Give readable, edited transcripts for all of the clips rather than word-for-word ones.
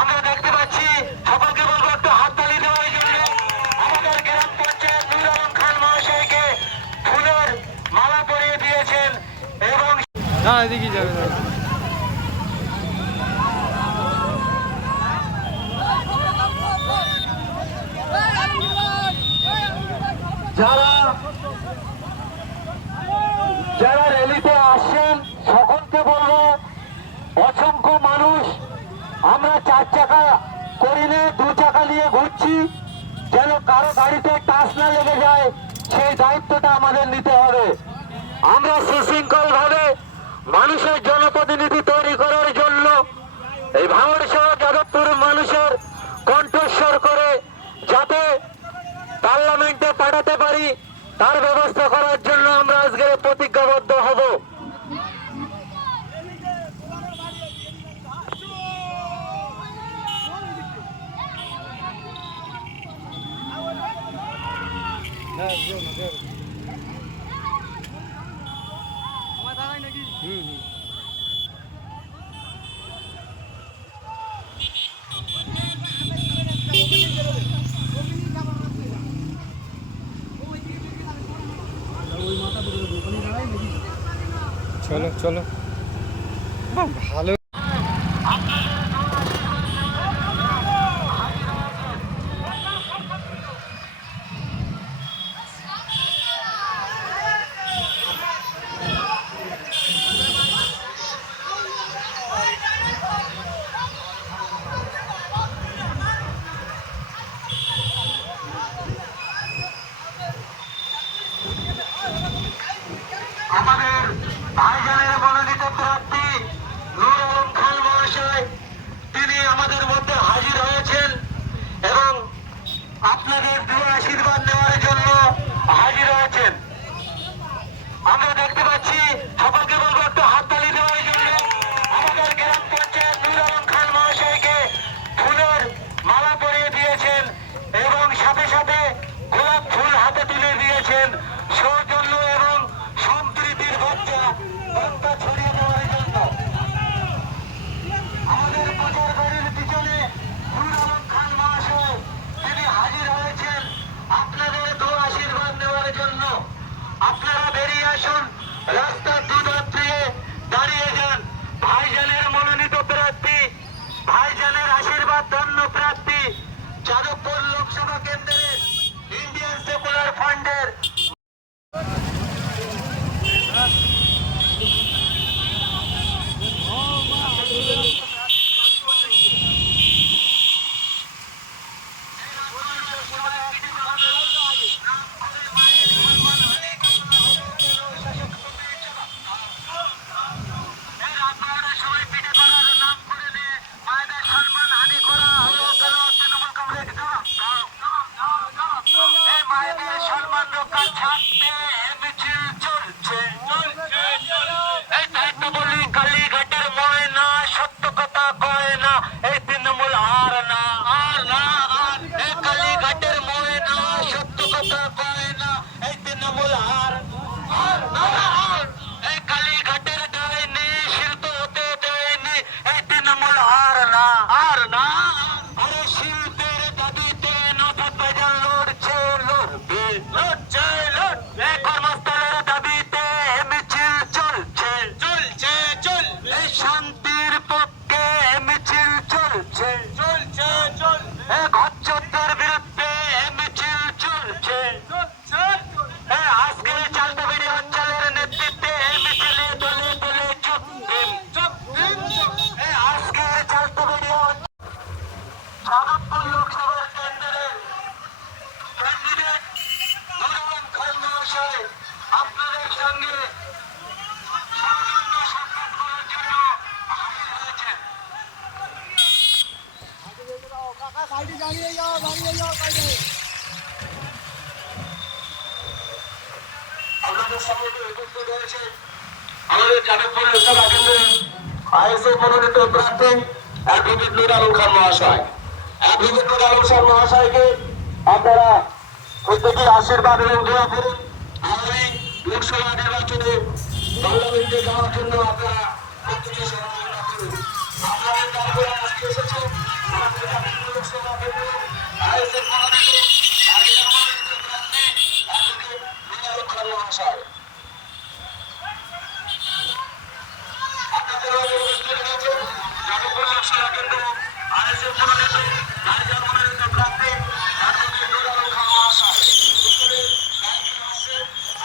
আমরা দেখতে পাচ্ছি। সকলকে বলবো একটু হাততালি দেওয়ার জন্য। আমাদের গ্রাম পঞ্চায়েত নুর আলম খান মহাশয়কে ফুলের মালা পরিয়ে দিয়েছেন এবং এদিকে যাবে যারা যারা র্যালিতে আসছেন সকলকে বলবো অসংখ্য মানুষ আমরা 4 চাকা করিনে 2 চাকা নিয়ে ঘুরছি, যেন কারো গাড়িতে টাচ না লেগে যায় সেই দায়িত্বটা আমাদের নিতে হবে। আমরা সুশৃঙ্খল ভাবে মানুষের জনপ্রতিনিধি তৈরি করার জন্য এই ভাঙড় সহ যাদবপুর মানুষের কণ্ঠস্বর করে যাতে পার্লামেন্টে পাঠাতে পারি তার ব্যবস্থা করার জন্য আমরা আজকে প্রতিজ্ঞাবদ্ধ হব। চলো চলো ভালো। আমাদের ভাইজানের মনোনীত প্রার্থী নুর আলম খান মহাশয় তিনি আমাদের মধ্যে হাজির হয়েছেন এবং আপনাদের দোয়া আশীর্বাদ নেওয়ার জন্য হাজির হয়েছেন। আমরা দেখতে পাচ্ছি। সকলকে বলবো একটু হাততালি দেওয়ার জন্য। আমাদের গ্রাম পঞ্চায়েত নুর আলম খান মহাশয়কে ফুলের মালা পরিয়ে দিয়েছেন এবং সাথে সাথে গোলাপ ফুল হাতে তুলে দিয়েছেন সৌজন্য এবং সম্প্রীতির বার্তা ছড়িয়ে দেওয়ার জন্য। আমাদের প্রচার গাড়ির পিছনে নুর আলম খান মহাশয় তিনি হাজির হয়েছেন আপনাদের দোয়া আশীর্বাদ নেওয়ার জন্য। আপনারা বেরিয়ে আসুন, রাস্তার দুধার দিয়ে দাঁড়িয়ে যান। ভাইজানের মনোনীত প্রার্থী, ভাইজানের আশীর্বাদ ধন্য প্রার্থী, যাদবপুর লোকসভা কেন্দ্রের ইন্ডিয়ান সেকুলার ফান্ডের সম্মান রক্ষার ছাড়তে মিছিল চলছে। এই দায়িত্ব বলি কালীঘাটের ময়না সত্য কথা কয় না, এই তৃণমূল আর না আর না আর। এই কালীঘাটের ময়না সত্য কথা কয় না, এই তৃণমূল আর আর না আর। এই কালীঘাটের ডাইনি শিল্প হতে দেয়নি, এই তৃণমূল আর না আর না। আরে শিল্পের দাবিতে নৌকা বাজার লড়ছে লড়বে লড়ছে লড়বে। কর্মস্থলের দাবিতে মিছিল চলছে চলছে চলবে। এই শান্তির পক্ষে মিছিল চলছে চলছে চলবে। ঘচ্চদের বিরুদ্ধে মিছিল চলছে চলছে। আজকের চালতাবাড়ি অঞ্চলের নেতৃত্বে মিছিলে দলে দলে যোগ দিন যোগ দিন। আজকের চালতাবাড়ি যাদবপুর লোকসভা কেন্দ্রের ক্যান্ডিডেট নুর আলম খান মহাশয় আপনাদের সঙ্গে সৌজন্য সাক্ষাৎ করার জন্য হাজির হয়েছেন। আপনাদের সঙ্গে উপস্থিত রয়েছে আমাদের যাদবপুর লোকসভা কেন্দ্রের আইএসএফ মনোনীত প্রার্থী অ্যাডভোকেট নুর আলম খান মহাশয়। অ্যাডভোকেট নুর আলম খান মহাশয়কে আপনারা প্রত্যেকের আশীর্বাদ এবং দোয়া করুন। আগামী লোকসভা নির্বাচনে পার্লামেন্টে যাওয়ার জন্য আপনারা প্রত্যেকে সহযোগিতা করুন। আপনাদের তারপরে আজকে এসেছে ঘোষণা কিন্তু আইএসএফ মনোনীত টাইগার মনোনীত প্রার্থী অ্যাডভোকেট নুর আলম খান মহাশয়।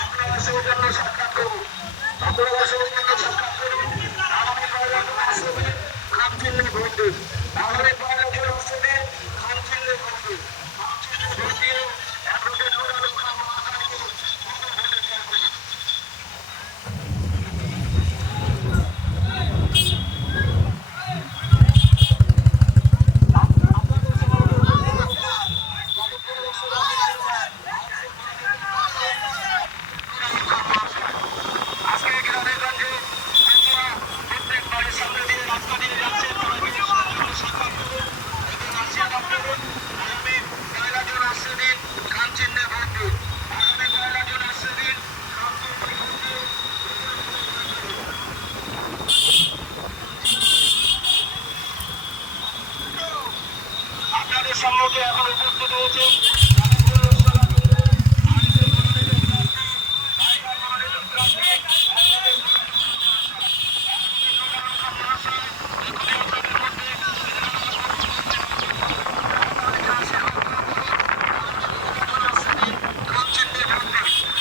আপনারা সৌজন্য সাক্ষাৎ করুন, আপনারা সৌজন্য সাক্ষাৎ করুন। আগামী ১ জুন আসবে খাম চিহ্নে ভোট দিন। আগামী ১ জুন আসবে খাম চিহ্নে ভোট দিন। খাম চিহ্নে ভোট দিয়ে অ্যাডভোকেট নুর আলম খান মহাশয়কে ভোটে জয় করুন। আজকে গ্রামে-গঞ্জে প্রত্যেক বাড়ির সামনে দিয়ে রাস্তা দিয়ে যাচ্ছে, তারা বিশেষ সৌজন্য সাক্ষাৎ করুন এবং আশীর্বাদ করুন। আগামী ১ জুন আসছে দিন খাম চিহ্নে ভোট দিন। আগামী ১ জুন আসছে দিন খাম চিহ্নে ভোট দিন। আপনাদের সম্মুখে এখন উপস্থিত হয়েছে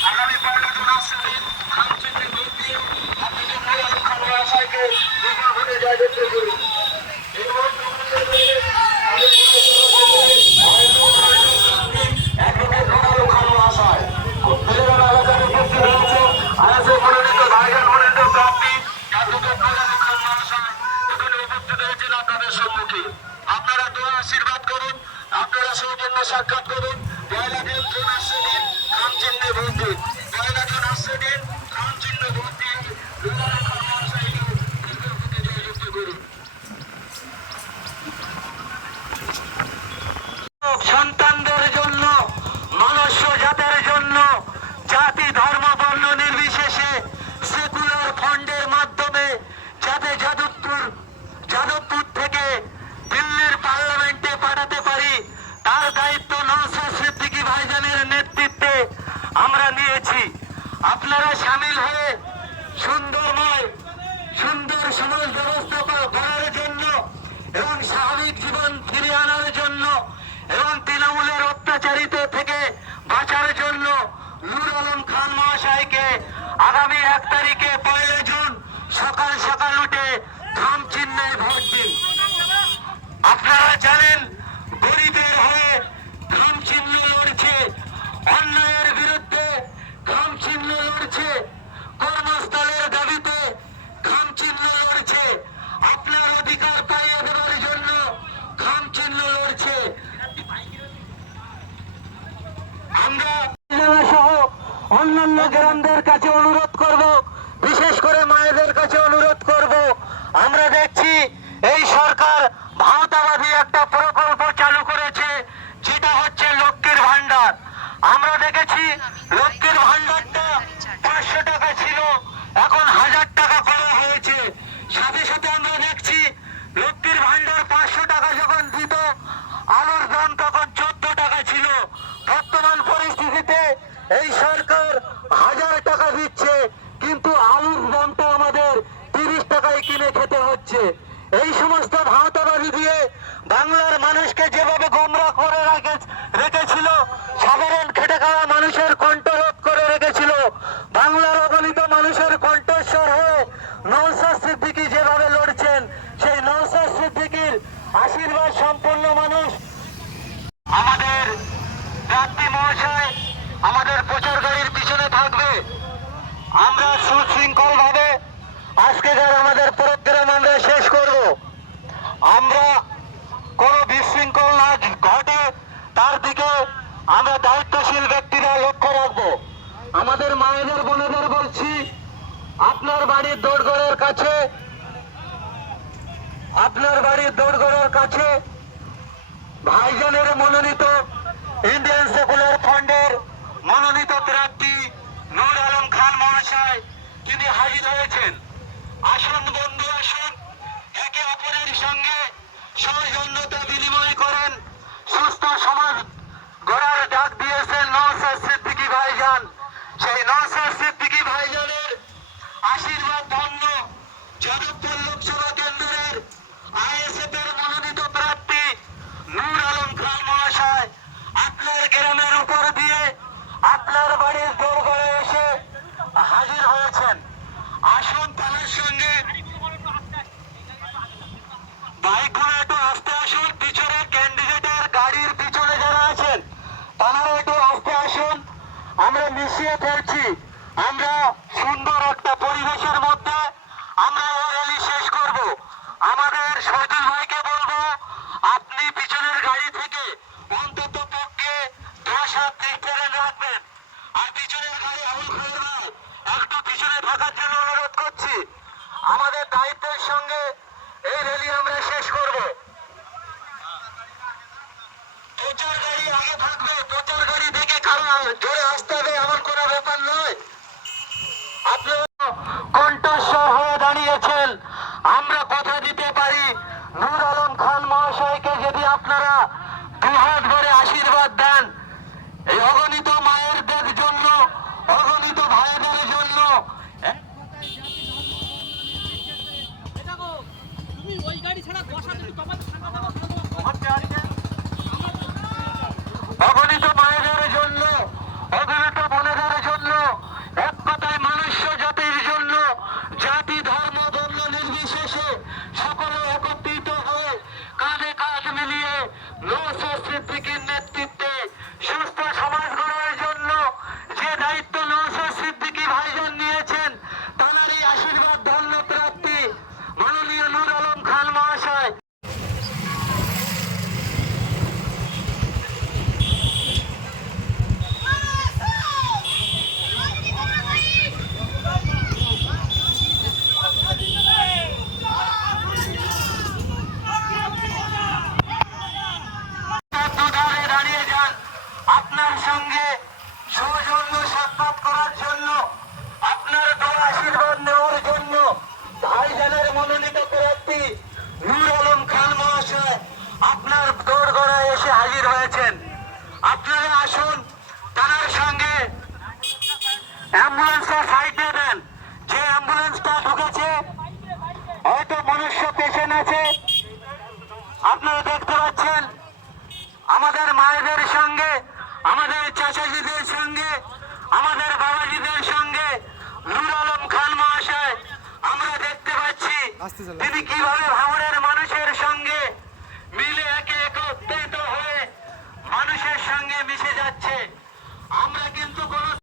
আগামী ১ জুন আসছে দিন খাম চিহ্নে ভোট দিয়ে আপনাদের নুর আলম খান মহাশয়কে ভোটে জয় করতে করুন। এই ভোট অ্যাডভোকেট নুর আলম খান মহাশয় তেলেঙ্গানা এলাকায় উপস্থিত হয়েছে আইএসএফ মনোনীত টাইগার মনোনীত প্রার্থী অ্যাডভোকেট নুর আলম খান মহাশয় এখানে উপস্থিত হয়েছেন আপনাদের সম্মুখে। আপনারা দোয়া আশীর্বাদ করুন, আপনারা সৌজন্য সাক্ষাৎ করুন। ১ জুন আসছে দিন খাম চিহ্নে ভোট দিন। ১ জুন আসছে দিন খাম চিহ্নে ভোট দিন। নুর আলম খান মহাশয়কে ভোটে জয়যুক্ত করুন। সন্তানদের জন্য, মনুষ্য জাতের জন্য, জাতি ধর্ম বর্ণ নির্বিশেষে সেকুলার ফান্ডের মাধ্যমে যাতে যাদবপুর থেকে দিল্লির পার্লামেন্টে পাঠাতে পারি তার দায়িত্ব নওশাদ সিদ্দিকী ভাইজানের নেতৃত্বে আমরা নিয়েছি। আপনারা সামিল হয়ে সুন্দর সমাজ ব্যবস্থা করার জন্য এবং স্বাভাবিক জীবন ফিরিয়ে আনার জন্য এবং তৃণমূলের অত্যাচারিত থেকে বাঁচার জন্য নুর আলম খান মহাশয়কে আগামী ১ তারিখে ১ জুন সকাল সকাল উঠে খাম চিহ্নে ভোট দিন। আপনারা জানেন গরিবের হয়ে খাম চিহ্ন লড়ছে, অন্যায়ের বিরুদ্ধে খাম চিহ্ন লড়ছে, কর্মস্থলের দাবিতে খাম চিহ্ন লড়ছে, আপনার অধিকার পাইয়ে দেওয়ার জন্য খাম চিহ্ন লড়ছে। আমরা সহ অন্যান্য গ্রামদের কাছে অনুরোধ করব, বিশেষ করে মায়েদের কাছে অনুরোধ করব। আমরা দেখছি এই সরকার ভাওতাবাদী একটা প্রকল্প চালু করেছে, যেটা হচ্ছে লক্ষ্মীর ভান্ডার। আমরা দেখেছি লক্ষ্মীর ভান্ডারটা ৫০০ টাকা ছিল, এখন ১০০০ টাকা করা হয়েছে। সাথে সাথে আমরা দেখছি লক্ষ্মীর ভান্ডার ৫০০ টাকা যখন দিত, আলুর দাম তখন ১৪ টাকা ছিল। বর্তমান পরিস্থিতিতে এই সরকার ১০০০ টাকা দিচ্ছে, কিন্তু আলুর দামটা আমাদের ৩০ টাকায় কিনে খেতে হচ্ছে। এই সমস্ত ভাওতাবাদী দিয়ে বাংলার মানুষকে যেভাবে গোমরাহ করে রেখেছিল, সাধারণ খেটে খাওয়া মানুষের কণ্ঠরোধ করে রেখেছিল, বাংলার অগণিত মানুষের কণ্ঠস্বর হয়ে নওশাদ সিদ্দিকী যেভাবে লড়ছেন, সেই নওশাদ সিদ্দিকীর আশীর্বাদ সম্পন্ন মানুষ আমাদের প্রার্থী মহাশয় আমাদের প্রচার গাড়ির পিছনে থাকবে। আমরা সুশৃঙ্খল ভাবে আজকের আমাদের প্রোগ্রাম আমরা শেষ করব। আমরা কোনো বিশৃঙ্খল না ঘটে তার দিকে আমরা দায়িত্বশীল ব্যক্তিরা লক্ষ্য রাখবো। আমাদের মায়েদের বোনেদের বলছি, আপনার বাড়ির দোরগোড়ার কাছে ভাইজানের মনোনীত ইন্ডিয়ান সেকুলার ফান্ডের মনোনীত প্রার্থী নুর আলম খান মহাশয় তিনি হাজির হয়েছেন। আসুন বন্ধু, আসুন একে অপরের সঙ্গে সৌজন্যতা বিনিময় করেন। সুস্থ সমাজ গড়ার ডাক দিয়েছেন নওশাদ সিদ্দিকী ভাইজান। সেই নওশাদ সিদ্দিকী ভাইজানের আশীর্বাদ ধন্য যাদবপুর লোকসভা কেন্দ্রের আইএসএফ মিশিয়ে ফেলছি। আমরা সুন্দর একটা পরিবেশের মধ্যে আমরা এই র্যালি শেষ করব। আমাদের শহীদুল ভাইকে বলবো, আপনি পিছনের গাড়ি থেকে অন্তত পক্ষে 10 হাত ডিস্টেন্স রাখবেন। আর পিছনের গাড়ি আবুল খায়ের ভাই একটু পিছনে থাকার জন্য অনুরোধ করছি। আমাদের দায়িত্বের সঙ্গে এই র্যালি আমরা শেষ করব। প্রচার গাড়ি আগে থাকবে, প্রচার গাড়ি থেকে কারণ জোরে আসতে হবে এমন কোনো ব্যাপার নয়। আপনারা কণ্ঠস্বর হয়ে দাঁড়িয়েছেন, আমরা কথা দিতে পারি নূর আলম খান মহাশয়কে যদি আপনারা দুহাত ভরে আশীর্বাদ দেন, এই অগণিত মায়েরদের জন্য, অগণিত ভাইদের জন্য, তুমি ওই গাড়ি ছাড়া বসা তুমি তোমার ঠান্ডা দেবো অগণিত মায়েদের জন্য, অগণিত বোনেদের জন্য, এক কথায় মনুষ্য জাতির জন্য, জাতি ধর্ম বর্ণ নির্বিশেষে সকলে একত্রিত হয়ে কাঁধে কাঁধ মিলিয়ে নওশাদ সিদ্দিকীর নেতৃত্বে সুস্থ সমাজ গড়ার জন্য যে দায়িত্ব নওশাদ সিদ্দিকী ভাইজান নিয়েছেন, তাঁরই আশীর্বাদ ধন্য প্রাপ্তি মাননীয় নূর আলম খান মহাশয়। দুধারে দাঁড়িয়ে যান, আপনার সঙ্গে সৌজন্য সাক্ষাৎ করার জন্য, আপনার দোয়া আশীর্বাদ নেওয়ার জন্য ভাইজানের মনোনীত প্রার্থী নূর আলম খান মহাশয় আপনার দোরগোড়ায় এসে হাজির হয়েছেন। আপনারা আসুন, তার সঙ্গে অ্যাম্বুলেন্সটা সাইডে দেন। যে অ্যাম্বুলেন্সটা ঢুকেছে হয়তো মনুষ্য পেশেন্ট আছে, আপনারা দেখতে পাচ্ছেন। আমাদের মায়েদের সঙ্গে, আমাদের চাচাজিদের সঙ্গে, আমাদের বাবাজিদের সঙ্গে নূর আলম খান মহাশয় আমরা দেখতে পাচ্ছি আসতে চলো। তিনি কিভাবে ভাঙড়ের মানুষের সঙ্গে মিলে একে একত্রিত হয়ে মানুষের সঙ্গে মিশে যাচ্ছে।